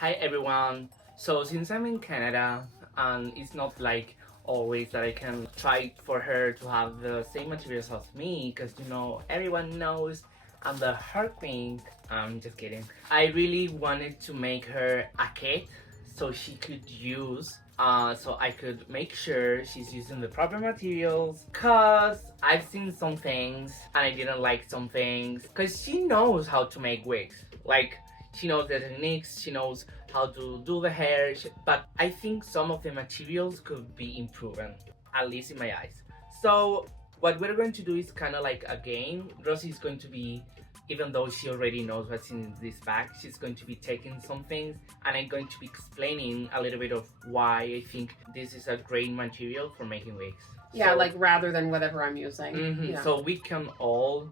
Hi everyone. So since I'm in Canada and it's not like always that I can try for her to have the same materials as me because everyone knows I'm the hair queen. I'm just kidding. I really wanted to make her a kit so she could use so I could make sure she's using the proper materials because I've seen some things and I didn't like some things because she knows how to make wigs. Like she knows the techniques, she knows how to do the hair, but I think some of the materials could be improved, at least in my eyes. So what we're going to do is kind of like a game. Rosie is going to be, even though she already knows what's in this bag, she's going to be taking some things and I'm going to be explaining a little bit of why I think this is a great material for making wigs. Yeah, So, like rather than whatever I'm using. Yeah. So we can all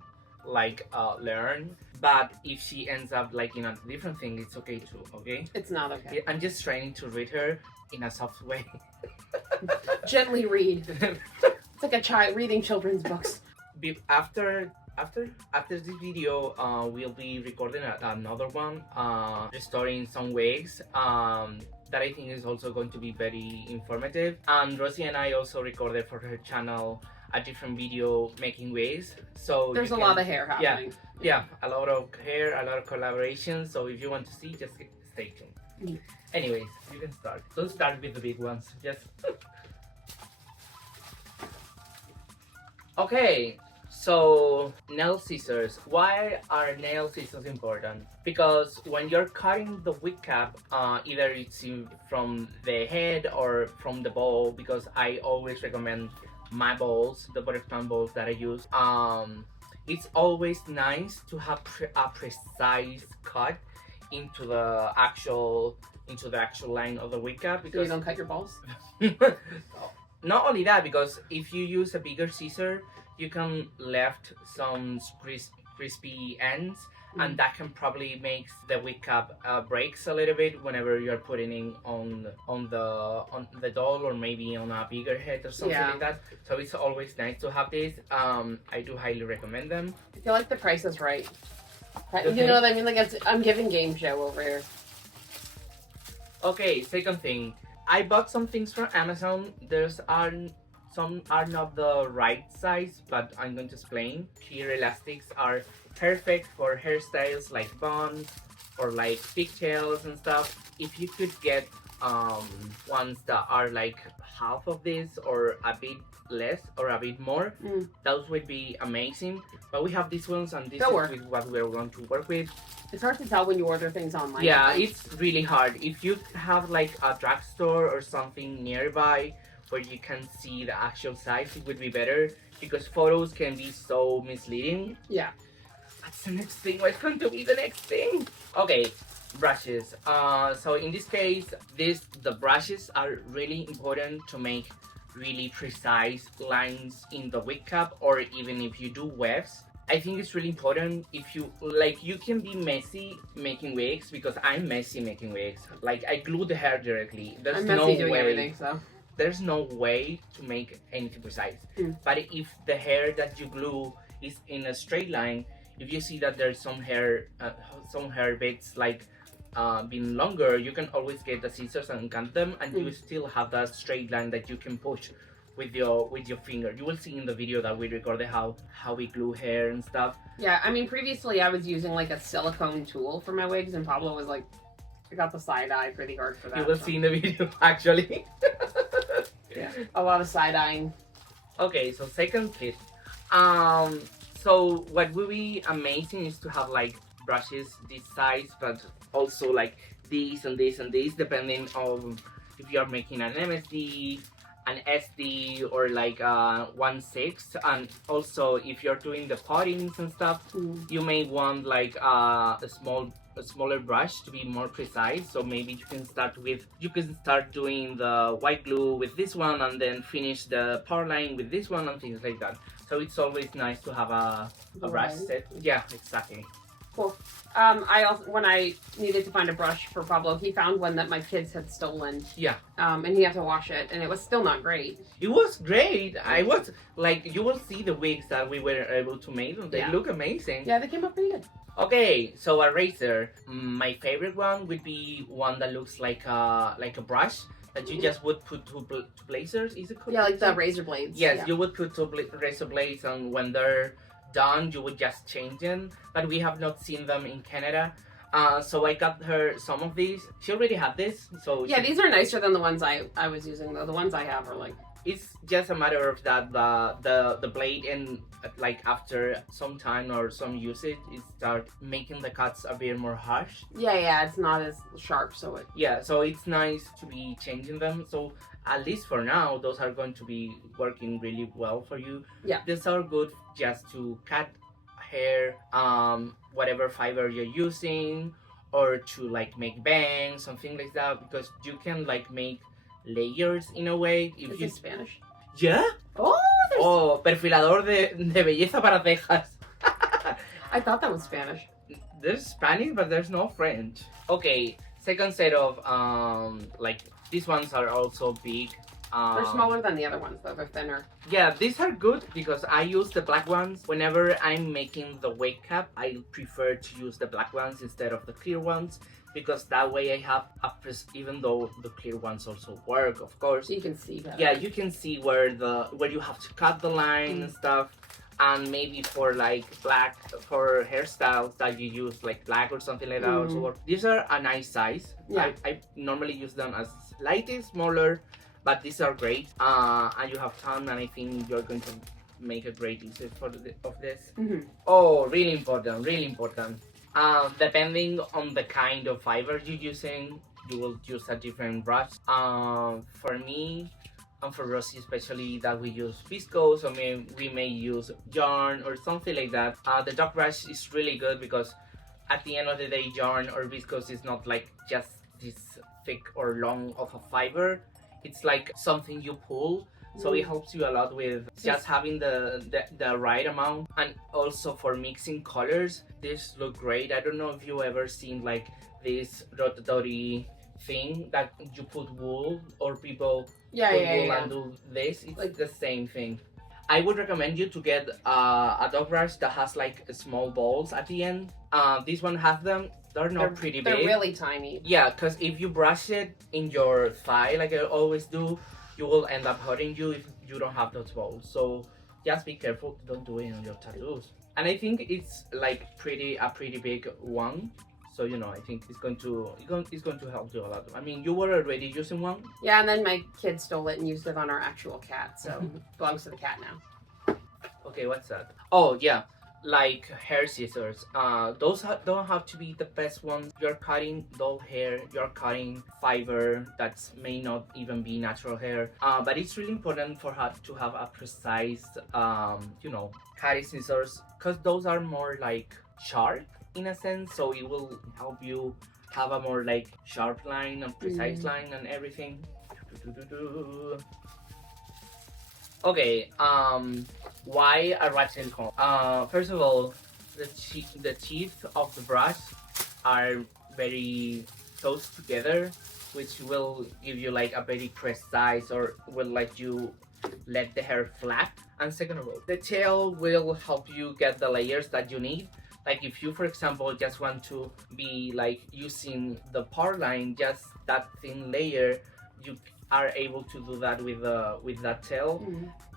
learn, but if she ends up liking a different thing, it's okay too. Okay, It's not okay. I'm just trying to read her in a soft way. Gently read. It's like a child reading children's books. After this video, we'll be recording another one, restoring some wigs that I think is also going to be very informative. And Rosie and I also recorded for her channel a different video making wigs. So There's a lot of hair happening. Yeah, a lot of hair, a lot of collaboration. So if you want to see, just stay tuned. Anyways, you can start. Don't start with the big ones. Just okay. So nail scissors. Why are nail scissors important? Because when you're cutting the wig cap, either it's from the head or from the bowl, because I always recommend my bowls, the butterfly bowls that I use. It's always nice to have a precise cut into the actual line of the wig cap, because So you don't cut your balls? not only that, because if you use a bigger scissor, you can left some crispy ends, and that can probably make the wig cap breaks a little bit whenever you're putting it on the doll, or maybe on a bigger head or something like that. So it's always nice to have this. I do highly recommend them. I feel like the price is right. Okay. You know what I mean? Like I'm giving game show over here. Okay, second thing. I bought some things from Amazon. Some are not the right size, but I'm going to explain. Clear elastics are perfect for hairstyles like buns or like pigtails and stuff. If you could get ones that are like half of this or a bit less or a bit more, those would be amazing. But we have these ones, and this is with what we're going to work with. It's hard to tell when you order things online. Yeah, it's really hard. If you have like a drugstore or something nearby where you can see the actual size, it would be better, because photos can be so misleading. Yeah. What's the next thing? What's going to be the next thing? Okay, brushes. So in this case, the brushes are really important to make really precise lines in the wig cap, or even if you do wefts. I think it's really important. If you you can be messy making wigs, because I'm messy making wigs. Like, I glue the hair directly. I'm messy doing everything, so there's no way to make anything precise. But if the hair that you glue is in a straight line, if you see that there's some hair bits being longer, you can always get the scissors and cut them, and you still have that straight line that you can push with your finger. You will see in the video that we recorded how we glue hair and stuff. Yeah, I mean, previously I was using like a silicone tool for my wigs, and Pablo was like, I got the side eye pretty hard for that. You will see in the video, actually. Yeah, a lot of side eyeing. Okay, so second tip. So what would be amazing is to have like brushes this size, but also like these and this and this, depending on if you are making an MSD, an SD, or like 1/6. And also if you're doing the pottings and stuff, you may want like a smaller brush to be more precise. So maybe you can start doing the white glue with this one, and then finish the power line with this one, and things like that. So it's always nice to have a brush set. Yeah, exactly. Cool. I also, when I needed to find a brush for Pablo, he found one that my kids had stolen. Yeah. And he had to wash it, and it was still not great. It was great. I was like, you will see the wigs that we were able to make, and they look amazing. Yeah, they came out pretty good. Okay, so a razor. My favorite one would be one that looks like a brush that you just would put two blazers. Is it called? Yeah, like the razor blades. Yes, yeah. you would put two razor blades, and when they're done, you would just change them. But we have not seen them in Canada. So I got her some of these. She already had this, so yeah, these are nicer than the ones I was using though. The ones I have are like. It's just a matter of that the blade, and like after some time or some usage, it start making the cuts a bit more harsh. Yeah, it's not as sharp, so it. Yeah, so it's nice to be changing them. So at least for now, those are going to be working really well for you. Yeah, these are good just to cut hair, whatever fiber you're using, or to like make bangs, something like that, because you can like make layers in a way. If it's in Spanish. Yeah. Oh, perfilador de belleza para cejas. I thought that was Spanish. There's Spanish, but there's no French. Okay, second set of like these ones are also big. They're smaller than the other ones though. They're thinner. Yeah, these are good because I use the black ones. Whenever I'm making the wig cap, I prefer to use the black ones instead of the clear ones, because that way I have even though the clear ones also work, of course. So you can see better. Yeah, you can see where you have to cut the line and stuff. And maybe for like black, for hairstyles that you use like black or something like that also work. These are a nice size. Yeah. I normally use them as slightly smaller, but these are great. And you have time, and I think you're going to make a great use of this. Oh, really important, really important. Depending on the kind of fiber you're using, you will use a different brush. For me, and for Rosie especially, that we use viscose, so we may use yarn or something like that. The dog brush is really good because at the end of the day, yarn or viscose is not like just this thick or long of a fiber. It's like something you pull. So it helps you a lot with just having the right amount, and also for mixing colors. This look great. I don't know if you ever seen like this rotatory thing that you put wool, or people put wool and do this. It's like the same thing. I would recommend you to get a dog brush that has like small balls at the end. This one has them. They're not pretty big. They're really tiny. Yeah, because if you brush it in your thigh like I always do, you will end up hurting you if you don't have those balls. So just be careful, don't do it on your tattoos. And I think it's like a pretty big one. So you know, I think it's going to help you a lot. I mean, you were already using one. Yeah, and then my kid stole it and used it on our actual cat, so it belongs to the cat now. Okay, what's that? Oh yeah, like hair scissors. Those don't have to be the best ones. You're cutting doll hair, you're cutting fiber that may not even be natural hair. But it's really important for her to have a precise, cutting scissors, because those are more like sharp in a sense. So it will help you have a more like sharp line and precise line and everything. Okay, why a ratchet comb? First of all, the teeth of the brush are very close together, which will give you like a very precise, or will let you let the hair flat. And second of all, the tail will help you get the layers that you need. Like if you, for example, just want to be like using the part line, just that thin layer, you are able to do that with that tail.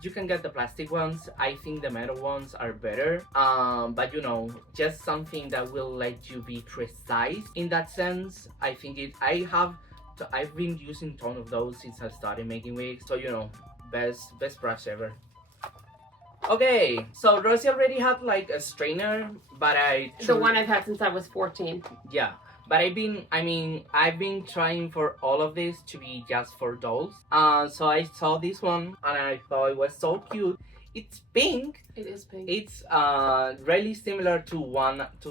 You can get the plastic ones. I think the metal ones are better. But you know, just something that will let you be precise in that sense. I think I've been using a ton of those since I started making wigs. So you know, best brush ever. Okay, so Rosie already had like a strainer, but the one I've had since I was 14. Yeah. But I've been trying for all of this to be just for dolls. So I saw this one and I thought it was so cute. It's pink. It is pink. It's really similar to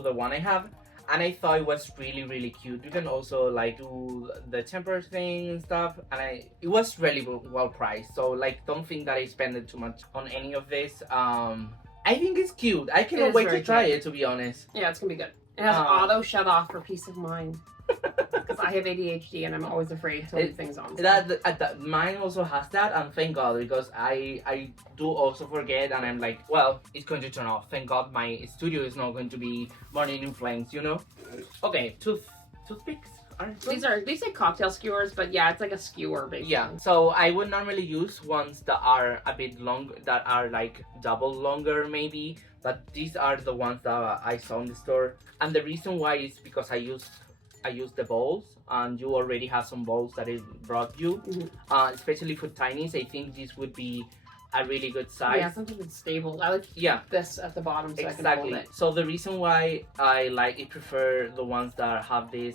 the one I have, and I thought it was really cute. You can also like do the temper thing and stuff, and it was really well priced. So like, don't think that I spent too much on any of this. I think it's cute. I cannot wait to try it, to be honest. Yeah, it's gonna be good. It has auto shut off for peace of mind. Because I have ADHD and I'm always afraid to leave things on. Mine also has that, and thank God, because I do also forget, and I'm like, well, it's going to turn off. Thank God my studio is not going to be burning in flames, you know? Okay, toothpicks. These say cocktail skewers, but yeah, it's like a skewer basically. Yeah, so I would normally use ones that are a bit long, that are like double longer maybe, but these are the ones that I saw in the store. And the reason why is because I use the bowls, and you already have some bowls that it brought you. Especially for tinies, I think this would be a really good size. Yeah, something that's stable. I like this at the bottom so exactly. I can hold it. So the reason why I prefer the ones that have this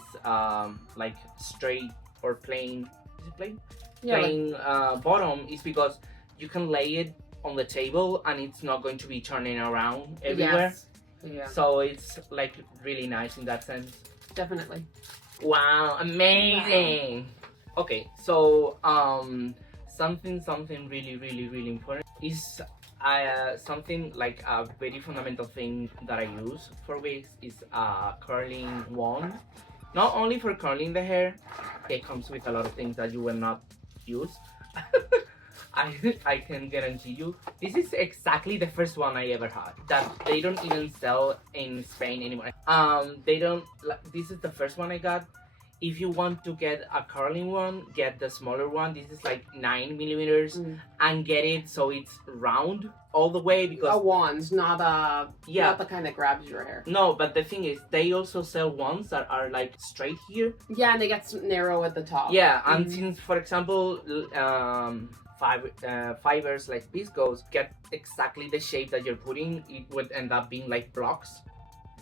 like straight or plain, is it plain? Yeah, plain bottom, is because you can lay it on the table and it's not going to be turning around everywhere. Yes. Yeah. So it's like really nice in that sense. Definitely. Wow, amazing. Wow. Okay, so something really important is something like a very fundamental thing that I use for wigs is a curling wand. Not only for curling the hair, it comes with a lot of things that you will not use. I can guarantee you, this is exactly the first one I ever had that they don't even sell in Spain anymore. They don't. This is the first one I got. If you want to get a curling one, get the smaller one. This is like 9 millimeters, and get it so it's round all the way, because a wand, not the kind that grabs your hair. No, but the thing is, they also sell ones that are like straight here. Yeah, and they get narrow at the top. Yeah, and since, for example, fibers like viscose get exactly the shape that you're putting, it would end up being like blocks.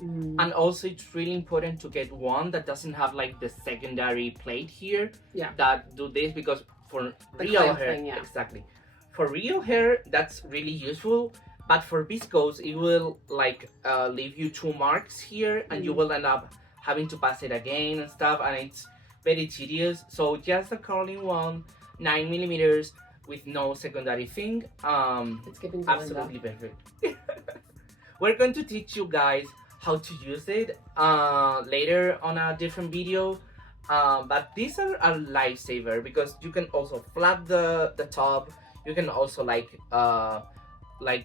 And also it's really important to get one that doesn't have like the secondary plate here that do this, because for real hair exactly, for real hair that's really useful, but for viscose it will like leave you 2 marks here, and you will end up having to pass it again and stuff, and it's very tedious. So just a curling one, 9 millimeters with no secondary thing, it's giving absolutely perfect. We're going to teach you guys how to use it later on a different video, but these are a lifesaver, because you can also flat the top. You can also like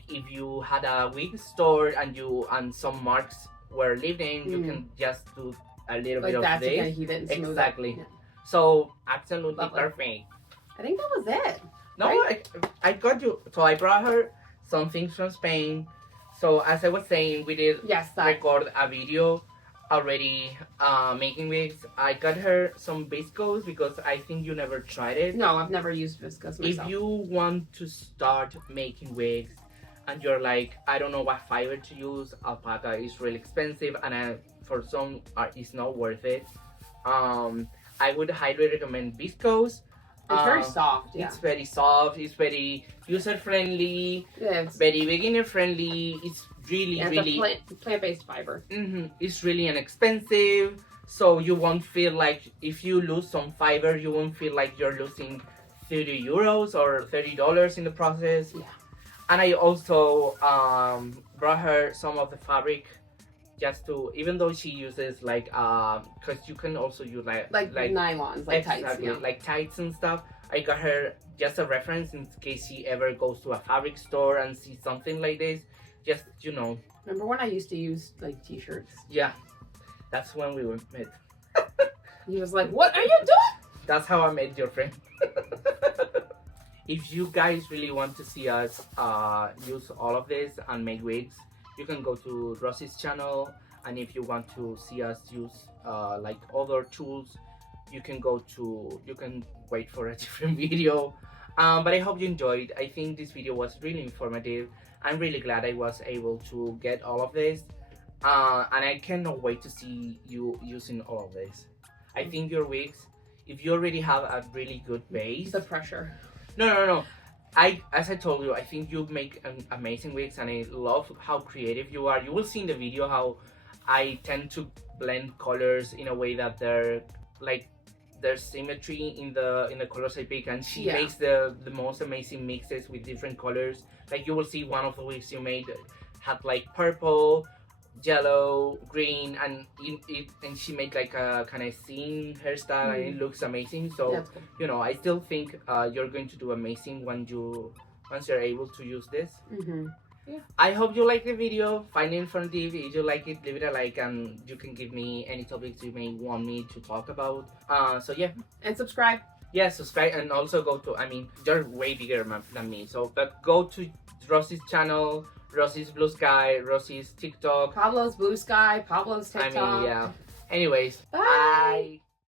if you had a wig store and some marks were leaving, you can just do a little bit of that this. To kind of heat it and smooth exactly. It. Yeah. So absolutely Lovely. perfect. I think that was it. No, right? I got you. So I brought her some things from Spain. So as I was saying, we did record a video already making wigs. I got her some viscose because I think you never tried it. No, I've never used viscose myself. If you want to start making wigs and you're like, I don't know what fiber to use, alpaca is really expensive, and for some it's not worth it. I would highly recommend viscose. It's very soft. Yeah. It's very soft. It's very user friendly. Yeah, it's very beginner friendly. It's really plant-based fiber. It's really inexpensive, so you won't feel like if you lose some fiber, you won't feel like you're losing €30 or $30 in the process. Yeah. And I also brought her some of the fabric, just to, even though she uses like because you can also use like nylons, like exactly, tights, yeah. like tights and stuff. I got her just a reference in case she ever goes to a fabric store and sees something like this. Just, you know. Remember when I used to use like t-shirts? Yeah, that's when we met. He was like, "What are you doing?" That's how I met your friend. If you guys really want to see us use all of this and make wigs, you can go to Rosie's channel, and if you want to see us use like other tools, you can wait for a different video. But I hope you enjoyed. I think this video was really informative. I'm really glad I was able to get all of this, and I cannot wait to see you using all of this. I think your wigs, if you already have a really good base, the pressure. No. As I told you, I think you make amazing wigs, and I love how creative you are. You will see in the video how I tend to blend colors in a way that they're like there's symmetry in the colors I pick, and she makes the most amazing mixes with different colors. Like you will see one of the wigs you made had like purple, yellow, green, and and she made like a kind of scene hairstyle, and it looks amazing. So That's cool. you know, I still think you're going to do amazing once you're able to use this. Yeah. I hope you like the video. Find it informative. If you like it, leave it a like, and you can give me any topics you may want me to talk about. So yeah. And subscribe. Yeah, subscribe, and also go to, I mean, you're way bigger than me, so, but go to Rosie's channel, Rosie's Blue Sky, Rosie's TikTok. Pablo's Blue Sky, Pablo's TikTok. I mean, yeah. Anyways, Bye. bye.